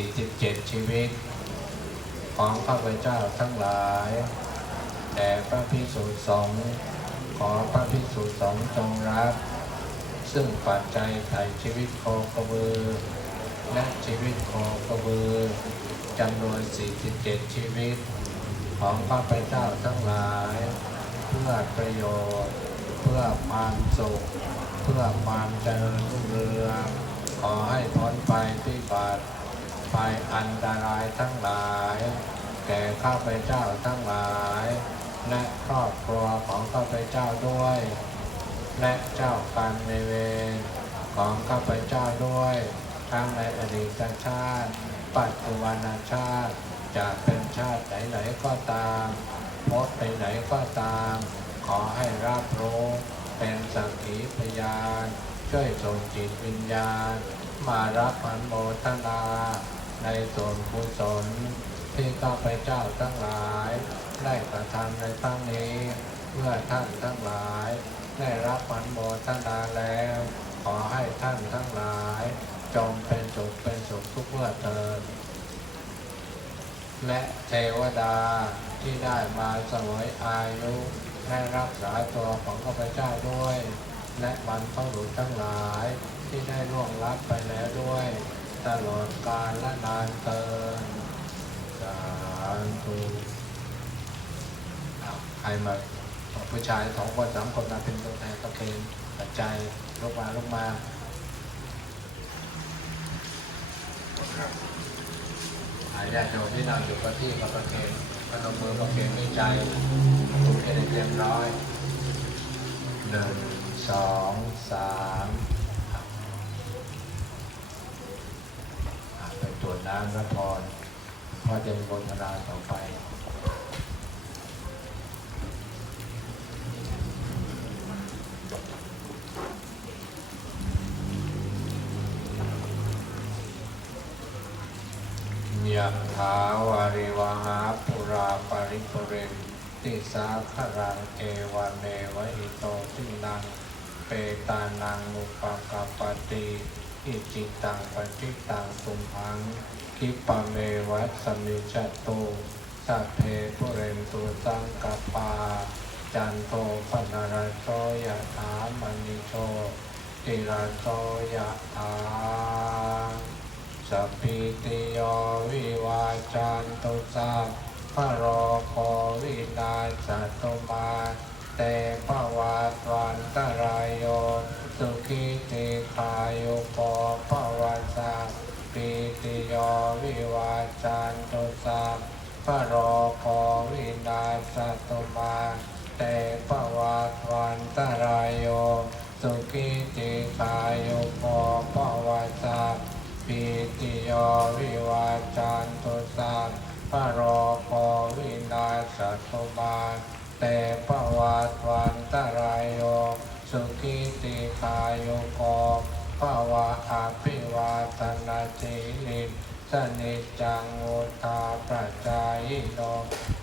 47 ชีวิต ของข้าพเจ้าทั้งหลาย แต่พระพิสุสงฆ์ขอพระพิสุสงฆ์จงรับ ซึ่งปัจจัยไถ่ชีวิตโคกระบือ และชีวิตโคกระบือจำนวน 47 ชีวิต ของข้าพเจ้าทั้งหลาย เพื่อประโยชน์ เพื่อความสุข เพื่อความเจริญรุ่งเรืองขอให้พ้นไปที่บาต ภัยอันตรายทั้งหลาย แก่ข้าพเจ้าทั้งหลาย และครอบครัวของข้าพเจ้าด้วย และเจ้ากรรมในเวรของข้าพเจ้าด้วย ทั้งในอดีตชาติ ปัจจุบันชาติจะเป็นชาติไหนๆก็ตามพบไหนๆก็ตาม ขอให้รับรู้เป็นสักขีพยาน ช่วยส่งจิตวิญญาณ มารับอันโมทนา ในส่วนกุศลที่ข้าพเจ้าทั้งหลาย ได้กระทำในครั้งนี้ เมื่อท่านทั้งหลาย ได้รับอันโมทนาแล้ว ขอให้ท่านทั้งหลาย จงเป็นสุขเป็นสุขทุกเมื่อเถิดและเทวดาที่ได้มาสวยอายุและรักษาตัวของข้าพเจ้าด้วย และบรรพบุรุษทั้งหลายที่ได้ล่วงลับไปแล้วด้วย ตลอดกาลและนานเกินสาธุอ้าวใครมาผู้ชายสองคนสามคนมาเป็นตัวแทนตะเคนปัจจัยลุกมาลุกมาหายญาติโยมที่นั่งอยู่กับที่กับประเคนพนมมือประเคนม่ใจทุกเคนเรียบร้อยหนึ่งสองสามอะไปตรวจ น้ำพระพรพ่อจะมีบนนาต่อไปยะถาวาริวหาปุราปริปุเรนติสาครังเอวะเมวะอิโตทินังเปตานังอุปกาปติ อิจิตังปฏิตังตุมหังคิปะเมวัสมิจจตุสัพเพปุเรนตุสังกปา จันโทปนารโสยะถามณิโชติระโสยะถาสัพพิติโยวิวาจันตุสัพพะโรโควินาศตุมา เตภวัตวันตรายโย สุขิติขายุโกภวัสสัพพิติโยวิวาจันตุสัพพะโรโควินาศตุมาเตภวัตวันตรายโยสุขิติขายุโกภวัสสัพปิติโยวิวาจันตุสัพพะโรโควินาศตุมาเตปวัตวันตรายโย สุขิติกายุโกภวะอภิวาตนาจิลิสนิจังอุทาปจายโน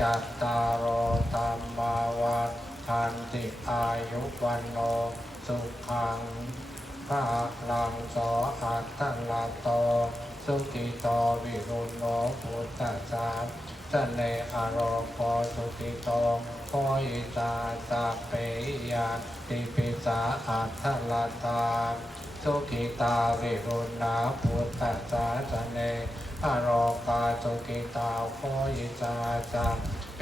จัตตารโอธรรมาวัฏทันติอายุวันโนสุขังพระลังโสอัตตลาโตสุกิโตวิรุณโนพุทธสาสเนอารโกสุกิโต โคอิตาสาเปยาติปิสาอัตตลาตาสุกิตาวิรุณาพุทธสาสเนอารกาสุกิตาโคอิตาสาเป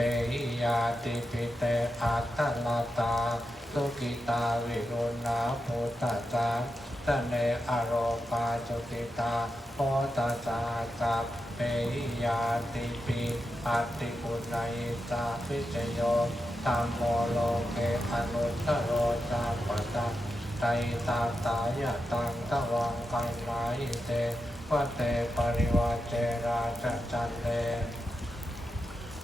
ยาติปิเตอัตตลาตาสุกิตาวิรุณาพุทธสาสเนอโรปาจุกิตาโพตสาสัพ เปยาติปิอัติปุณยตาพิจโยธรรมโมโลเกอนุตโรจาปตังไตตาตายะตังตะวังกันลายเตวะเตปริวาเจราจจันเล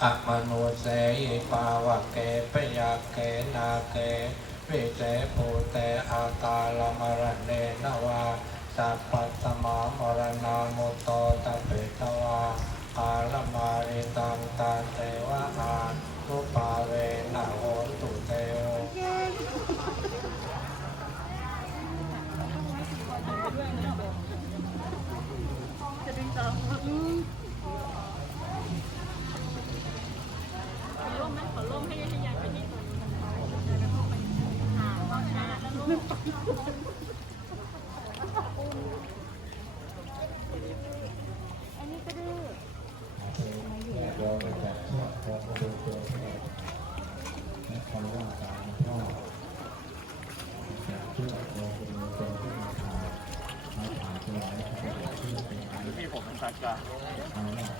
อะมนุเสยิปาวะเกปยาเกนาเกวิเศภูเตอากาลมรณเนนวาสัพพ ตาเตวะอาตุปาเวนาโหตุเตวอันนี้ก็ดื้อ พี่ผมเป็นสัจะเอาละการ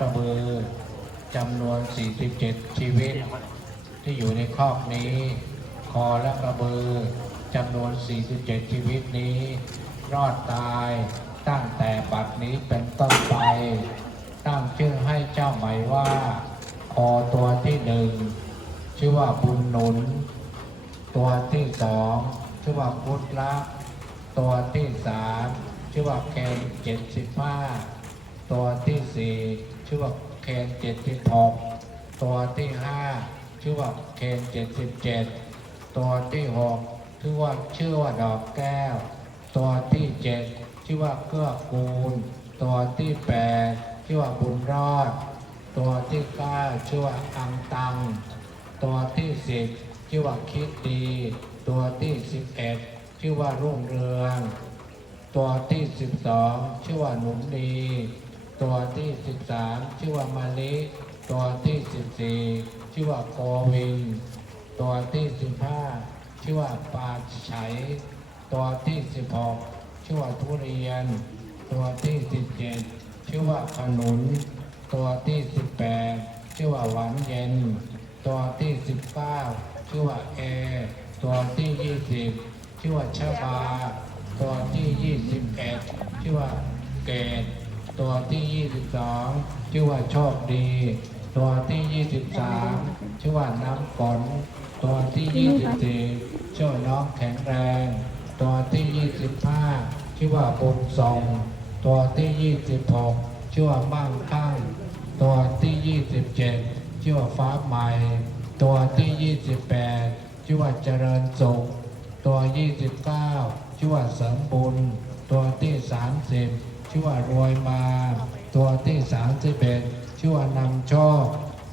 กระบือจำนวน 47 ชีวิต ที่อยู่ในคอกนี้ คอและกระบือจำนวน 47 ชีวิตนี้ รอดตายตั้งแต่บัดนี้เป็นต้นไป ตั้งชื่อให้เจ้าใหม่ว่า คอตัวที่หนึ่งชื่อว่าบุญหนุน ตัวที่สองชื่อว่าพุทธละตัวที่สามชื่อว่าเคนเจ็ดสิบห้าตัวที่สี่ ชื่อว่าเคนเจ็ดสิบหกตัวที่ห้าชื่อว่าเคนเจ็ดสิบเจ็ดตัวที่หกชื่อว่าชื่อว่าดอกแก้ว ตัวที่เจ็ดชื่อว่าเกื้อกูล ตัวที่แปดชื่อว่าบุญรอด ตัวที่เก้าชื่อว่าอังตัง ตัวที่สิบชื่อว่าคิดดี ตัวที่สิบเอ็ดชื่อว่ารุ่งเรือง ตัวที่สิบสองชื่อว่าหนุนดี ตัวที่สิบสามชื่อว่ามาลิตัวที่สิบสี่ชื่อว่าโกวิน ตัวที่สิบห้าชื่อว่าปาชัยตัวที่สิบหกชื่อว่าทุเรียน ตัวที่สิบเจ็ดชื่อว่าขนุน ตัวที่สิบแปดชื่อว่าหวานเย็น ตัวที่สิบเก้าชื่อว่าเอ ตัวที่ยี่สิบชื่อว่าชบา ตัวที่ยี่สิบเอ็ดชื่อว่าเกต ตัวที่ยี่สิบสองชื่อว่าโชคดี ตัวที่ยี่สิบสามชื่อว่าน้ำฝนตัวที่ยี่สิบสี่ชื่อว่าน้องแข็งแรง ตัวที่ยี่สิบห้าชื่อว่าบุญทรงตัวที่ยี่สิบหกชื่อว่ามั่งคั่ง ตัวที่ยี่สิบเจ็ดชื่อว่าฟ้าใหม่ ตัวที่ยี่สิบแปดชื่อว่าเจริญสุข ตัวยี่สิบเก้าชื่อว่าเสริมบุญ ตัวที่สามสิบ ชื่อว่ารวยมา ตัวที่สามสิบเอ็ดชื่อว่านำโชค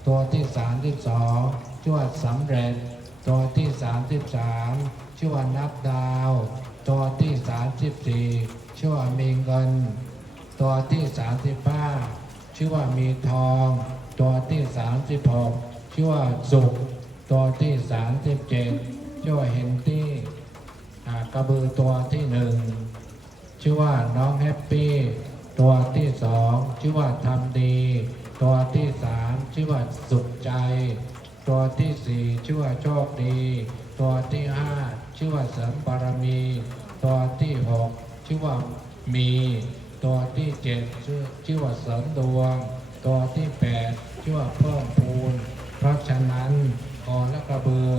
ตัวที่สามสิบสองชื่อว่าสำเร็จ ตัวที่สามสิบสามชื่อว่านับดาว ตัวที่สามสิบสี่ชื่อว่ามีเงิน ตัวที่สามสิบห้าชื่อว่ามีทอง ตัวที่สามสิบหกชื่อว่าสุข ตัวที่สามสิบเจ็ดชื่อว่าเห็นที่กระบือตัวที่หนึ่ง ชื่อว่าน้องแฮปปี้ตัวที่สองชื่อว่าทำดี ตัวที่สามชื่อว่าสุขใจ ตัวที่สี่ชื่อว่าโชคดี ตัวที่ห้าชื่อว่าเสริมบารมี ตัวที่หกชื่อว่ามี ตัวที่เจ็ดชื่อชื่อว่าเสริมดวง ตัวที่แปดชื่อว่าเพิ่มพูน เพราะฉะนั้นกอและกระเบือ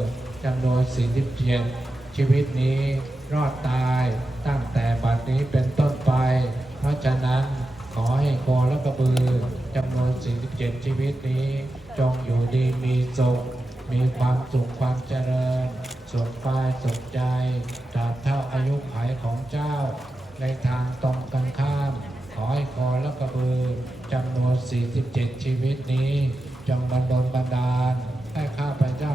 จำนวน47ชีวิตนี้ รอดตายตั้งแต่บัดนี้เป็นต้นไป เพราะฉะนั้นขอให้กอและกระบือจำนวน 47 ชีวิตนี้ จงอยู่ดีมีสุข มีความสุขความเจริญ สุขกายสุขใจตราบเท่าอายุขัยของเจ้า ในทางตรงกันข้าม ขอให้คอและกระบือจำนวน 47 ชีวิตนี้ จงบันดลบันดาลให้ข้าพเจ้า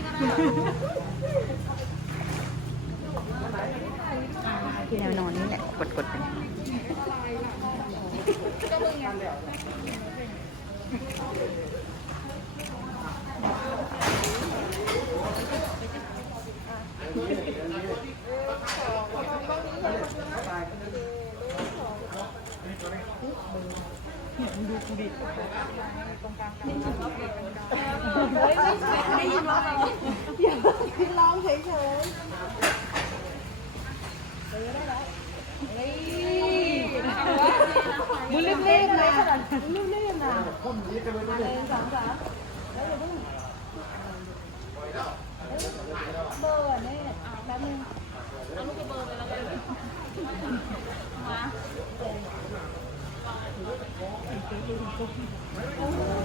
ที่แนวนอนนี่แหละกดๆก ดิตรงกลางได้ยินร้องอย่าคิดร้องเฉยๆเออได้แล้วมึงเล่นๆเลยขนาดมึงเล่นๆนะคนนี้กันเลยหนึ่งสองสามแล้วเดี๋ยวเพิ่งเบอร์เนี่ยแป๊บนึงเอาลูกเบอร์ไปแล้วกัน すごい。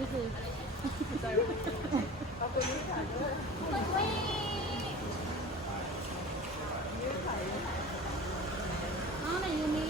นี่คืออ๋อไหนอยู่นี่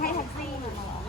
ให้ใ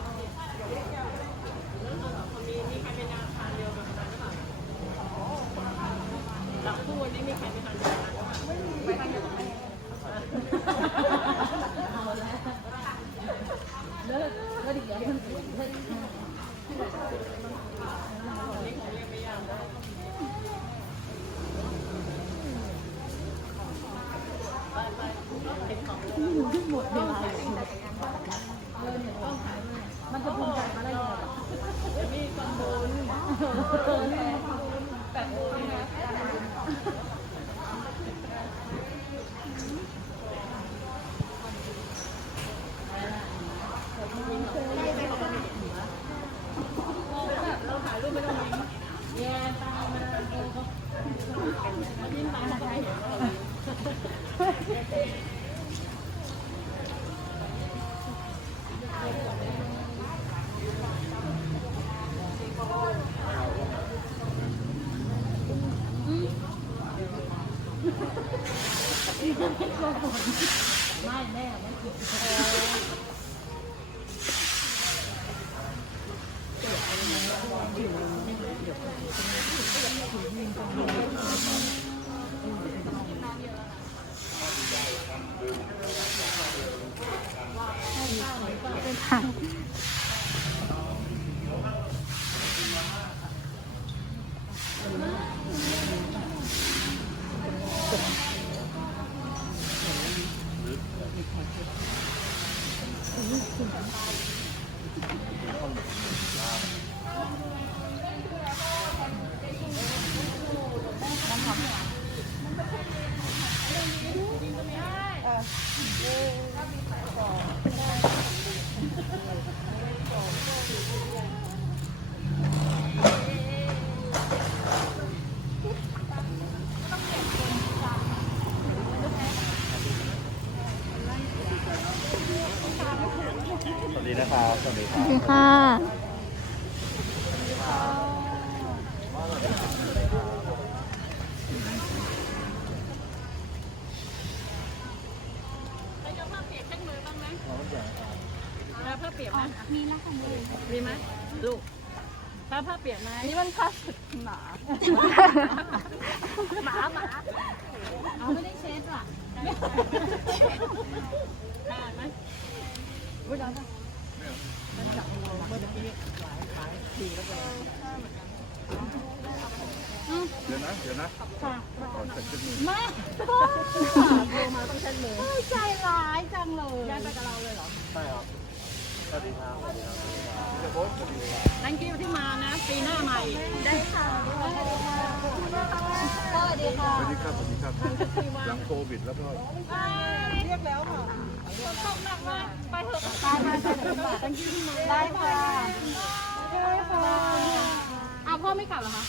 ผ้าเปียกไหมมีแล้วค่ะมือมีไหมลูกผ้าผ้าเปียกไหมนี่มันผ้าสุดหนาหมาหมาเอาไม่ได้เช็ดอะได้ไหม เดี๋ยวนะ เดี๋ยวนะขอเช็ดมือไม่โทรมาต้องเช็ดมือใจร้ายจังเลยย้ายไปกับเราเลยเหรอ ใช่ครับ นังกิ้วที่มานะ ปีหน้าใหม่ ได้ค่ะสวัสดีค่ะสวัสดีครับสวัสดีครับหลังโควิดแล้วก็เรียกแล้วค่ะตกหนักมากไปเถอะไปไปไปเดี๋ยวตั้งกิ้วที่มาได้ค่ะได้ค่ะอ้าวพ่อไม่กลับเหรอคะ